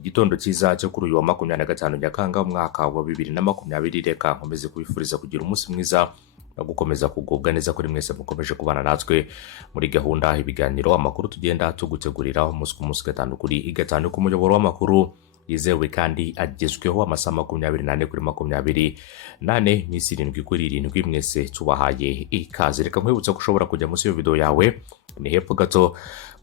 Igitondo cyiza cyo kuri uyu wa 25 Nyakanga umwaka wa 2020, reka nkomeze kubifuriza kugira umunsi mwiza no gukomeza kugubwa neza kuri mwese mukomeje kubana natwe muri gahunda ibiganiro amakuru tugenda tugutegurira umunsi ku munsi gatanu kuri gatanu ku muyoboro w'amakuru yizewe kandi agezweho amasaha 24 kuri 28 n'isi 7 kuri 7 mwese tubahaye ikaze. Reka nkwibutsa ko ushobora kujya munsi yo video yawe ni hepfo gato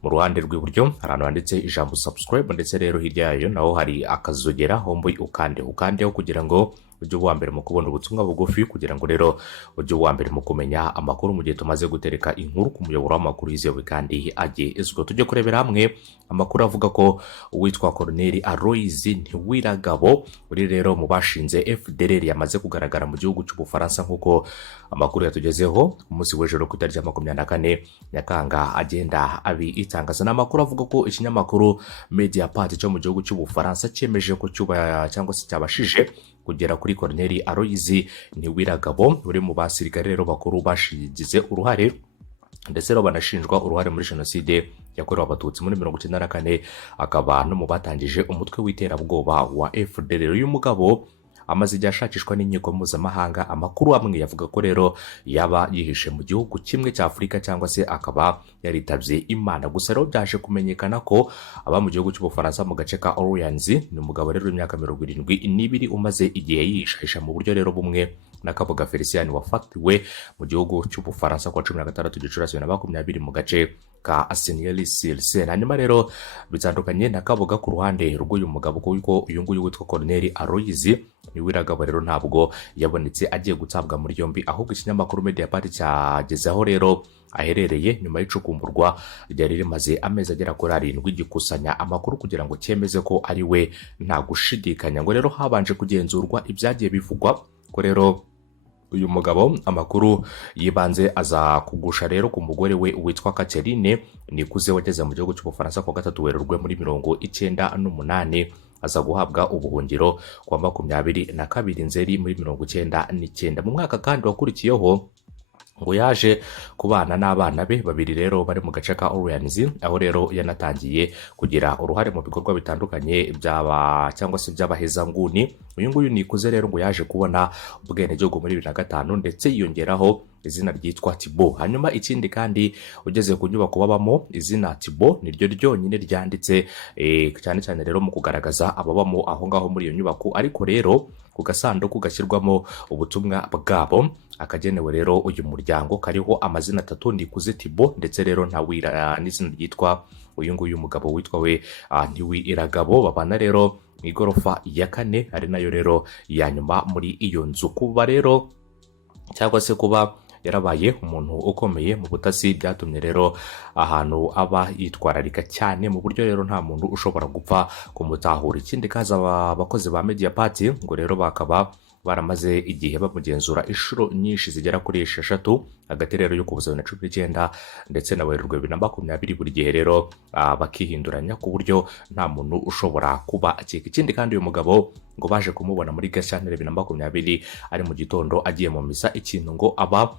mu ruhande rw'iburyo ahantu handitse ijambo subscribe, ndetse rero hirya yayo naho hari akazogera homboy ukandeho kugira ngo ujye uwa mbere mu kubona ubutumwa bugufi, kugira ngo rero ujye uwa mbere mu kumenya amakuru mu gihe tumaze gutereka inkuru ku muyoboro w'amakuru yizewe kandi agezweho. Tujye kurebera hamwe amakuru avuga ko uwitwa Colonel Aloys Ntiwiragabo uri rero mu bashinze FDRL yamaze kugaragara mu gihugu cy'Ubufaransa, nk'uko amakuru yatugezeho umunsi w'ejo ku itariki ya 24 Nyakanga agenda itangaza. N'amakuru avuga ko ikinyamakuru Mediapart cyo mu gihugu cy'Ubufaransa cyemeje ko cyangwa se cyabashije kugera kuri Colonel Aloys Ntiwiragabo uri mu basirikare rero bakuru bashigize uruhare ndetse rero banashinjwa uruhare muri jenoside yakorewe abatutsi muri 1994, akaba no mu batangije umutwe w'iterabwoba wa FDRL. Uyu mugabo amaze igihe ashakishwa n'inkiko mpuzamahanga. Amakuru amwe yavuga ko rero yaba yihishe mu gihugu kimwe cya Afurika cyangwa se akaba yaritabye Imana. Gusa rero byaje kumenyekana ko aba mu gihugu cy'Ubufaransa mu gace ka Aloys ni umugabo rero w'imyaka 72 umaze igihe yihisha mu buryo rero bumwe na Kabuga Felicien wafatiwe mu gihugu cy'Ubufaransa kwa 16 Gicurasi 2020 mu gace ka Assigny-sur-Seine. Hanyuma rero bitandukanye na Kabuga ku ruhande rw'uyu mugabo kuko uyu nguyu witwa Colonel Aloys Ntiwiragabo rero ntabwo yabonetse agiye gutabwa muri yombi, ahubwo ikinyamakuru Mediapart cyagezeho rero aherereye nyuma y'icukumburwa ryari rimaze amezi agera kuri 7 gikusanya amakuru kugira ngo cyemeze ko ari we nta gushidikanya. Ngo rero habanje kugenzurwa ibyagiye bivugwa ko rero uyu mugabo amakuru yibanze aza kugusha rero ku mugore we witwa Catherine Nikuze wageze mu gihugu cy'Ubufaransa ku 3 Werurwe muri 1998, aza guhabwa ubuhungiro kwa 22 Nzeri muri 1999. Mu mwaka kandi wakurikiyeho ngo yaje kubana n'abana be babiri rero bari mu gace ka Aloys, aho rero yanatangiye kugira uruhare mu bikorwa bitandukanye cyangwa se by'abahezanguni. Uyu nguyu Nikuze rero ngo yaje kubona ubwenegihugu muri 2005 ndetse yongeraho izina ryitwa Thibaut. Hanyuma ikindi kandi ugeze ku nyubako babamo izina Thibaut niryo ryonyine ryanditse cyane cyane rero mu kugaragaza ababamo aho ngaho muri iyo nyubako, ariko rero ku gasanduku gashyirwamo ubutumwa bwabo akagenewe rero uyu muryango kariho amazina 3 Nikuze Thibaut ndetse rero n'izina ryitwa uyu nguyu umugabo witwa we Ntiwiragabo. Babana rero mu igorofa ya 4 ari nayo rero ya nyuma muri iyo nzu. Kuba rero cyangwa se kuba yarabaye umuntu ukomeye mu butasi byatumye rero ahantu aba yitwararika cyane mu buryo rero nta muntu ushobora gupfa kumutahura. Ikindi kaza abakozi ba Mediapart ngo rero bakaba baramaze igihe bamugenzura inshuro nyinshi zigera kuri 6 hagati rero yo kubuza 2019 ndetse na Werurwe 2020, buri gihe rero bakihinduranya ku buryo nta muntu ushobora kuba akeka. Ikindi kandi uyu mugabo ngo baje kumubona muri Gashyantare 2020 ari mu gitondo agiye mu misa, ikintu ngo aba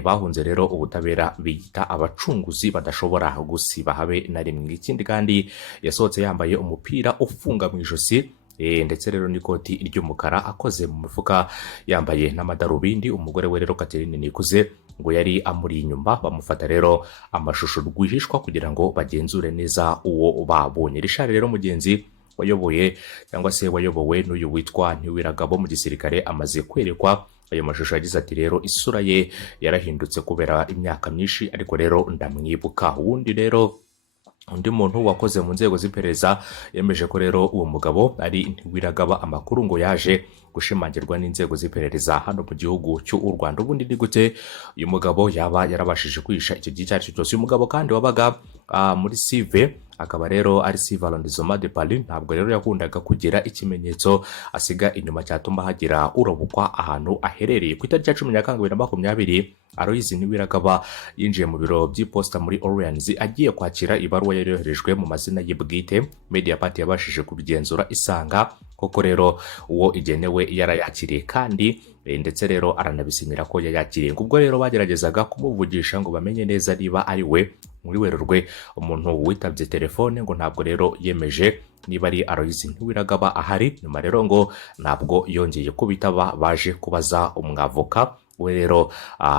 bahunze rero ubutabera biyita abacunguzi badashobora gusiba habe na rimwe. Ikindi kandi yasohotse yambaye umupira ufunga mu ijosi ndetse rero n'ikoti ry'umukara akoze mu mifuka, yambaye n'amadarubindi. Umugore we rero Catherine Nikuze ngo yari amuri inyuma, bamufata rero amashusho rwihishwa kugira ngo bagenzure neza uwo babonye. Richard rero mugenzi wayoboye cyangwa se wayobowe n'uyu witwa Ntiwiragabo mu gisirikare amaze kwerekwa ayo mashusho, yagize ati rero isura ye yarahindutse kubera imyaka myinshi, ariko rero ndamwibuka. Undi muntu wakoze mu nzego z'iperereza yemeje ko rero uwo mugabo ari Ntiwiragabo. Amakuru ngo yaje gushimangirwa n'inzego z'iperereza hano mu gihugu cy'u Rwanda. Ubundi ni gute uyu mugabo yaba yarabashije kwisha icyo gihe cyari cyose? Uyu mugabo kandi wabaga muri Sive, akaba rero ari Sive arrondissement de Paris. Ntabwo rero yakundaga kugira ikimenyetso asiga inyuma cyatuma hagira urabukwa ahantu aherereye. Ku itariki ya 10 Nyakanga 2020 Aloys Ntiwiragabo yinjiye mu biro by'iposta muri Aloys agiye kwakira ibaruwa yari yoherejwe mu mazina ye bwite. Mediapart yabashije kubigenzura isanga koko rero uwo igenewe yarayakiriye kandi ndetse rero aranabisinyira ko yayakiriye. Ubwo rero bageragezaga kumuvugisha ngo bamenye neza niba ari we muri Werurwe umuntu witabye telefone ngo ntabwo rero yemeje niba ari Aloys Ntiwiragaba ahari. Nyuma rero ngo ntabwo yongeye kubitaba, baje kubaza umwavoka we rero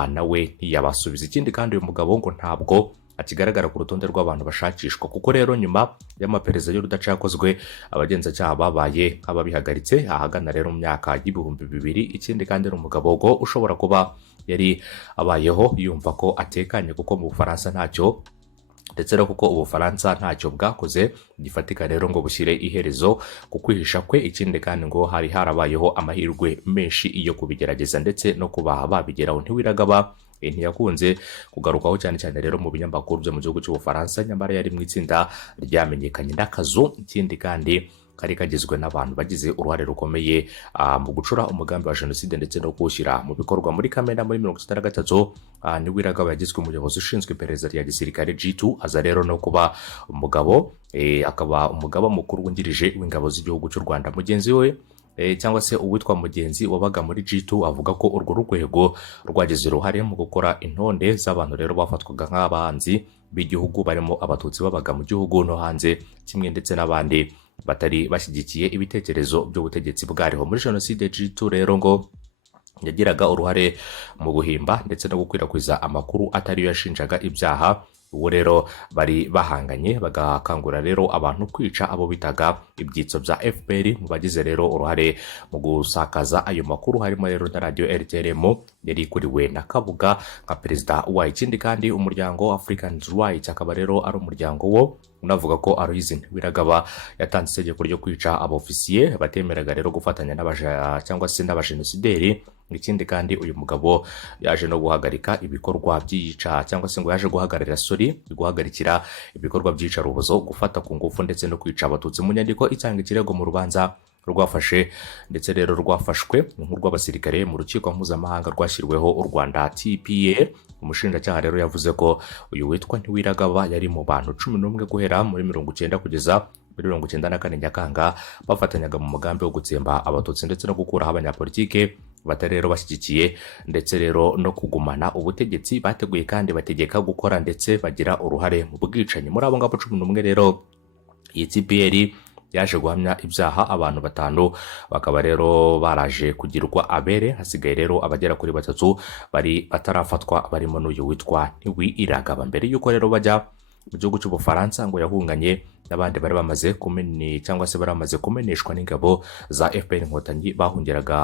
nawe ntiyabasubiza. Ikindi kandi uyu mugabo ngo ntabwo akigaragara ku rutonde rw'abantu bashakishwa, kuko rero nyuma y'amaperereza y'urudaca yakozwe abagenzacyaha babaye nk'ababihagaritse ahagana rero mu myaka y'ibihumbi 2000. Ikindi kandi ni umugabo ngo ushobora kuba yari abayeho yumva ko atekanye kuko mu Bufaransa ntacyo, ndetse no kuko Ubufaransa ntacyo bwakoze gifatika rero ngo bushyire iherezo ku kwihisha kwe. Ikindi kandi ngo hari harabayeho amahirwe menshi yo kubigerageza ndetse no kuba babigeraho. Ntiwiragaba ntiyakunze kugarukaho cyane cyane rero mu binyamakuru byo mu gihugu cy'Ubufaransa, nyamara yari mu itsinda ryamenyekanye n'akazu. Ikindi kandi kari kagizwe n'abantu bagize uruhare rukomeye mu gucura umugambi wa jenoside ndetse no kuwushyira mu bikorwa. Muri Kamena muri 1993 Ntiwiragaba yagizwe umuyobozi ushinzwe iperereza rya gisirikare G2, aza rero no kuba umugabo akaba umugaba mukuru wungirije w'ingabo z'igihugu cy'u Rwanda. Mugenzi we cyangwa se uwitwa Mugenzi wabaga muri G2 avuga ko urwo rwego rwagize uruhare mu gukora intonde z'abantu rero bafatwaga nk'abanzi b'igihugu, barimo abatutsi babaga mu gihugu no hanze, kimwe ndetse n'abandi batari bashyigikiye ibitekerezo by'ubutegetsi bwariho. Muri jenoside G2 rero ngo yagiraga uruhare mu guhimba ndetse no gukwirakwiza amakuru atari yo yashinjaga ibyaha. Uwo rero bari bahanganye bagakangura rero abantu kwica abo bitaga ibyitso bya FPR. Mu bagize rero uruhare mu gusakaza ayo makuru harimo rero na radio RTRM yari ikuriwe na Kabuga nka perezida wayo. Ikindi kandi umuryango African Rights akaba rero ari umuryango wo unavuga ko Aloys Ntiwiragaba yatanze itegeko ryo kwica abofisiye batemeraga rero gufatanya cyangwa se n'abajenosideri. Ikindi kandi uyu mugabo yaje no guhagarika ibikorwa by'iyica cyangwa se ngo yaje guhagarikira ibikorwa by'iyica rubozo, gufata ku ngufu ndetse no kwica abatutsi. Mu nyandiko itanga ikirego mu rubanza rwafashe ndetse rero rwafashwe nk'urw'abasirikare mu rukiko mpuzamahanga rwashyiriweho u Rwanda TPA, umushinjacyaha rero yavuze ko uyu witwa Ntiwiragaba yari mu bantu 11 guhera muri 1990 kugeza muri 1994 Nyakanga bafatanyaga mu mugambi wo gutsemba abatutsi ndetse no gukuraho abanyapolitike batari rero bashyigikiye ndetse rero no kugumana ubutegetsi. Bateguye kandi bategeka gukora ndetse bagira uruhare mu bwicanyi. Muri abo ngabo 11 rero iyi TPR yaje guhamya ibyaha abantu 5, bakaba rero baraje kugirwa abere. Hasigaye rero abagera kuri 3 bari batarafatwa, barimo n'uyu witwa Ntiwiragaba. Mbere yuko rero bajya mu gihugu cy'Ubufaransa ngo yahunganye n'abandi bari bamaze cyangwa se baramaze kumeneshwa n'ingabo za FPR Inkotanyi bahungiraga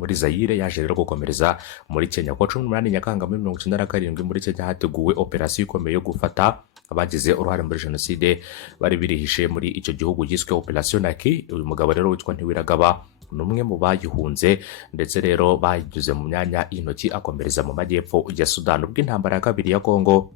muri Zaire. Yaje rero gukomereza muri Kenya ku 18 Nyakanga muri 1997. Muri Kenya hateguwe operasiyo ikomeye yo gufata abagize uruhare muri jenoside bari birihishe muri icyo gihugu yiswe Operation Naki. Uyu mugabo rero witwa Ntiwiragaba numwe mu bayihunze ndetse rero bayinyuze mu myanya y'intoki akomereza mu majyepfo ya Sudan. Ubwo intambara ya kabiri ya Kongo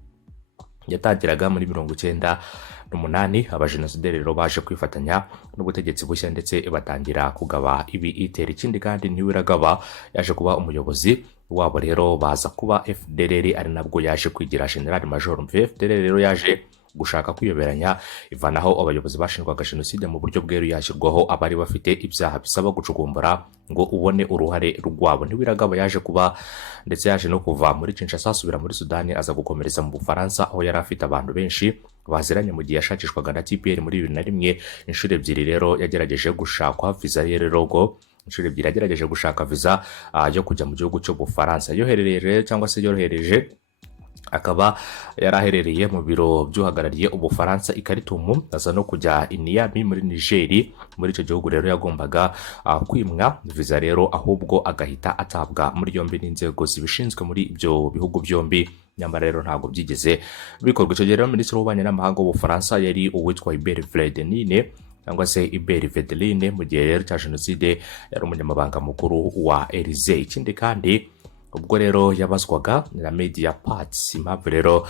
yatangiraga muri 1998 abajenosideri rero baje kwifatanya n'ubutegetsi bushya ndetse batangira kugaba ibitero. Ikindi kandi Ntiwiragaba yaje kuba umuyobozi wabo rero baza kuba FDRL, ari nabwo yaje kwigira General Major. FDRL rero yaje gushaka kwiyoberanya ivanaho abayobozi bashinjwaga jenoside mu buryo bweru, yashyirwaho abari bafite ibyaha bisaba gucukumbura ngo ubone uruhare rwabo. Ntiwiragaba yaje kuba ndetse yaje no kuva muri Kinshasa asubira muri Sudani, aza gukomereza mu Bufaransa aho yari afite abantu benshi baziranye mu gihe yashakishwaga na TPR muri 2001. Inshuro ebyiri rero yagerageje gushakwa visa rero ngo inshuro ebyiri yagerageje gushaka visa yo kujya mu gihugu cy'Ubufaransa. Yorohereje akaba yaraherereye mu biro by'uhagarariye Ubufaransa i Khartoum, aza no kujya i Niamey muri Niger. Muri icyo gihugu rero yagombaga kwimwa visa rero, ahubwo agahita atabwa muri yombi n'inzego zibishinzwe muri ibyo bihugu byombi. Nyamara rero ntabwo byigeze bikorwa. Icyo gihe rero Minisitiri w'Ububanyi n'Amahanga w'Ubufaransa yari uwitwa Hubert Védrine cyangwa se Hubert Védrine. Mu gihe rero cya jenoside yari umunyamabanga mukuru wa Élysée. Ikindi kandi ubwo rero yabazwaga na Mediapart impamvu rero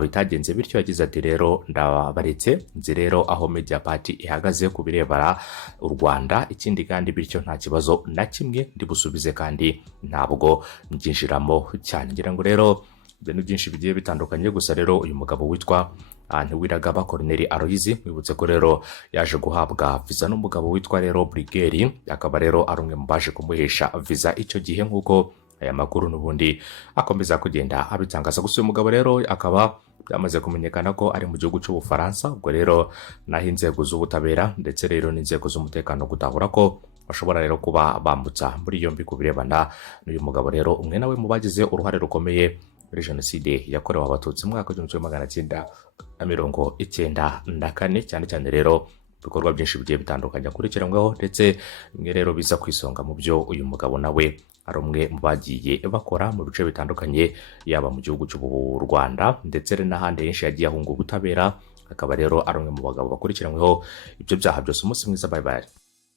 bitagenze bityo, yagize ati rero ndabaretse nzi rero aho Mediapart ihagaze ku birebara u Rwanda. Ikindi kandi bityo nta kibazo na kimwe ndi busubize kandi ntabwo nginjiramo cyane. Ngira ngo rero ibintu byinshi bigiye bitandukanye. Gusa rero uyu mugabo witwa Ntiwiragaba Colonel Aloys, mwibutse ko rero yaje guhabwa visa n'umugabo witwa rero Brigeri, akaba rero ari umwe mu baje kumuhesha visa icyo gihe nk'uko aya makuru n'ubundi akomeza kugenda abitangaza. Gusa uyu mugabo rero akaba byamaze kumenyekana ko ari mu gihugu cy'Ubufaransa. Ubwo rero naho inzego z'ubutabera ndetse rero n'inzego z'umutekano gutahura ko bashobora rero kuba bambutsa muri yombi ku birebana n'uyu mugabo rero, umwe nawe mu bagize uruhare rukomeye muri jenoside yakorewe abatutsi mu mwaka w'1994, cyane cyane rero ibikorwa byinshi bigiye bitandukanye akurikiranyweho, ndetse bimwe rero biza kwisonga mu byo uyu mugabo nawe ari umwe mu bagiye bakora mu bice bitandukanye, yaba mu gihugu cy'u Rwanda ndetse n'ahandi henshi yagiye ahunga ubutabera. Akaba rero ari umwe mu bagabo bakurikiranyweho ibyo byaha byose. Umunsi mwiza, bye bye.